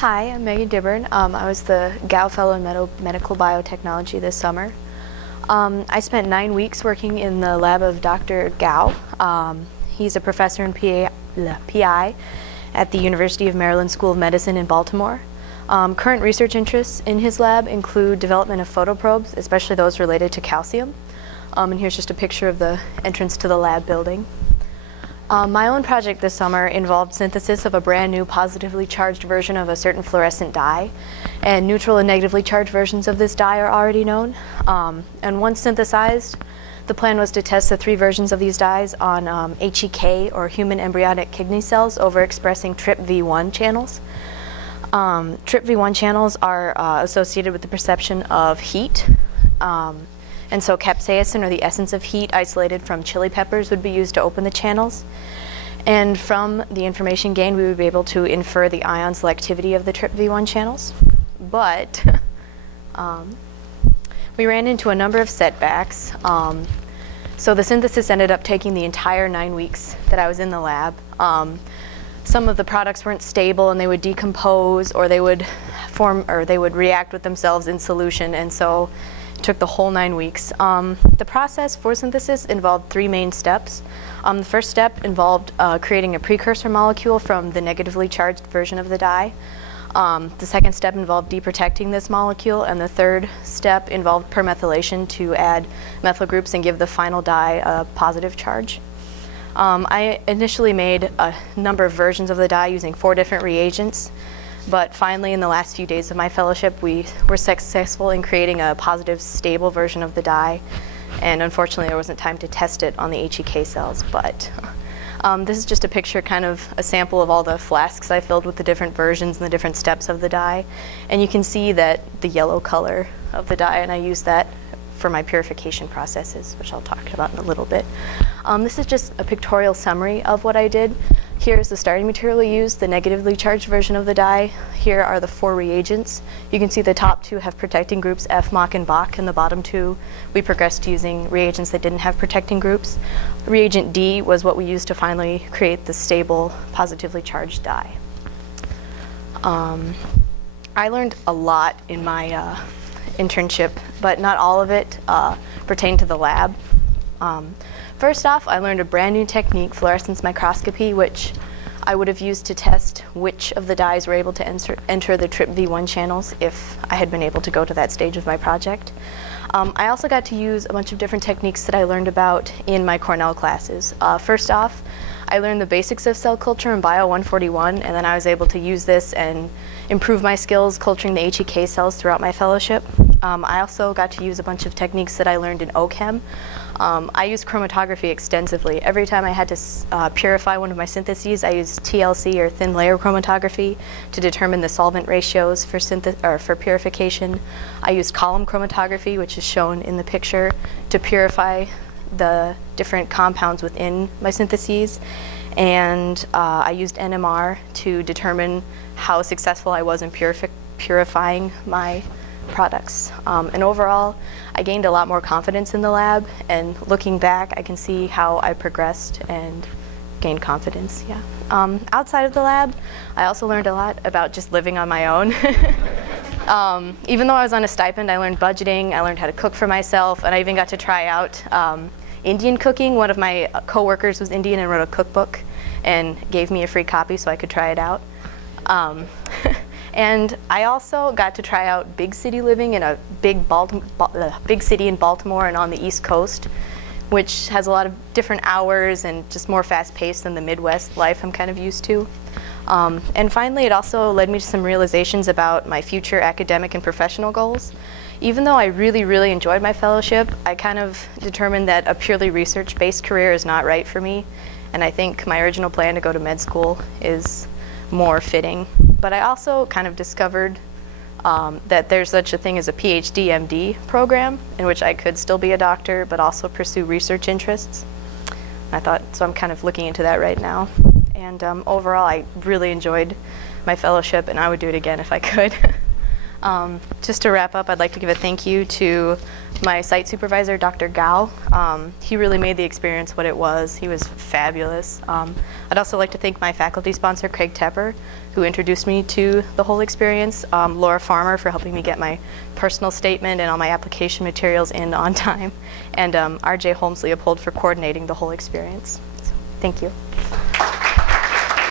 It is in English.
Hi, I'm Megan Dibbern'. I was the Gow Fellow in Medical Biotechnology this summer. I spent 9 weeks working in the lab of Dr. Gow. He's a professor and PI at the University of Maryland School of Medicine in Baltimore. Current research interests in his lab include development of photoprobes, especially those related to calcium. And here's just a picture of the entrance to the lab building. My own project this summer involved synthesis of a brand new positively charged version of a certain fluorescent dye, and neutral and negatively charged versions of this dye are already known. And once synthesized, the plan was to test the 3 versions of these dyes on HEK, or human embryonic kidney cells, overexpressing TRPV1 channels. TRPV1 channels are associated with the perception of heat. And so capsaicin, or the essence of heat isolated from chili peppers, would be used to open the channels. And from the information gained, we would be able to infer the ion selectivity of the TRPV1 channels. But we ran into a number of setbacks. So the synthesis ended up taking the entire 9 weeks that I was in the lab. Some of the products weren't stable, and they would decompose, or they would form, or they would react with themselves in solution, and so it took the whole 9 weeks. The process for synthesis involved 3 main steps. The first step involved creating a precursor molecule from the negatively charged version of the dye. The second step involved deprotecting this molecule, and the third step involved permethylation to add methyl groups and give the final dye a positive charge. I initially made a number of versions of the dye using 4 different reagents. But finally, in the last few days of my fellowship, we were successful in creating a positive, stable version of the dye. And unfortunately, there wasn't time to test it on the HEK cells. But this is just a picture, kind of a sample of all the flasks I filled with the different versions and the different steps of the dye. And you can see that the yellow color of the dye, and I use that for my purification processes, which I'll talk about in a little bit. This is just a pictorial summary of what I did. Here's the starting material we used, the negatively charged version of the dye. Here are the 4 reagents. You can see the top 2 have protecting groups, F, Mach, and Bach, and the bottom 2 we progressed to using reagents that didn't have protecting groups. Reagent D was what we used to finally create the stable, positively charged dye. I learned a lot in my internship, but not all of it pertained to the lab. First off, I learned a brand new technique, fluorescence microscopy, which I would have used to test which of the dyes were able to enter the TRPV1 channels if I had been able to go to that stage of my project. I also got to use a bunch of different techniques that I learned about in my Cornell classes. First off, I learned the basics of cell culture in Bio 141, and then I was able to use this and improve my skills culturing the HEK cells throughout my fellowship. I also got to use a bunch of techniques that I learned in OChem. I used chromatography extensively. Every time I had to purify one of my syntheses, I used TLC, or thin layer chromatography, to determine the solvent ratios for purification. I used column chromatography, which is shown in the picture, to purify the different compounds within my syntheses. And I used NMR to determine how successful I was in purifying my products. And overall, I gained a lot more confidence in the lab, and looking back, I can see how I progressed and gained confidence. Yeah. Outside of the lab, I also learned a lot about just living on my own. Even though I was on a stipend, I learned budgeting, I learned how to cook for myself, and I even got to try out Indian cooking. One of my coworkers was Indian and wrote a cookbook and gave me a free copy so I could try it out. And I also got to try out big city living in a big city in Baltimore and on the East Coast, which has a lot of different hours and just more fast-paced than the Midwest life I'm kind of used to. And finally, it also led me to some realizations about my future academic and professional goals. Even though I really enjoyed my fellowship, I kind of determined that a purely research-based career is not right for me, and I think my original plan to go to med school is more fitting. But I also kind of discovered that there's such a thing as a PhD MD program in which I could still be a doctor but also pursue research interests. I thought, so I'm kind of looking into that right now. And overall, I really enjoyed my fellowship, and I would do it again if I could. Just to wrap up, I'd like to give a thank you to my site supervisor, Dr. Gao. He really made the experience what it was. He was fabulous. I'd also like to thank my faculty sponsor, Craig Tepper, who introduced me to the whole experience, Laura Farmer for helping me get my personal statement and all my application materials in on time, and RJ Holmes Leopold for coordinating the whole experience. So, thank you.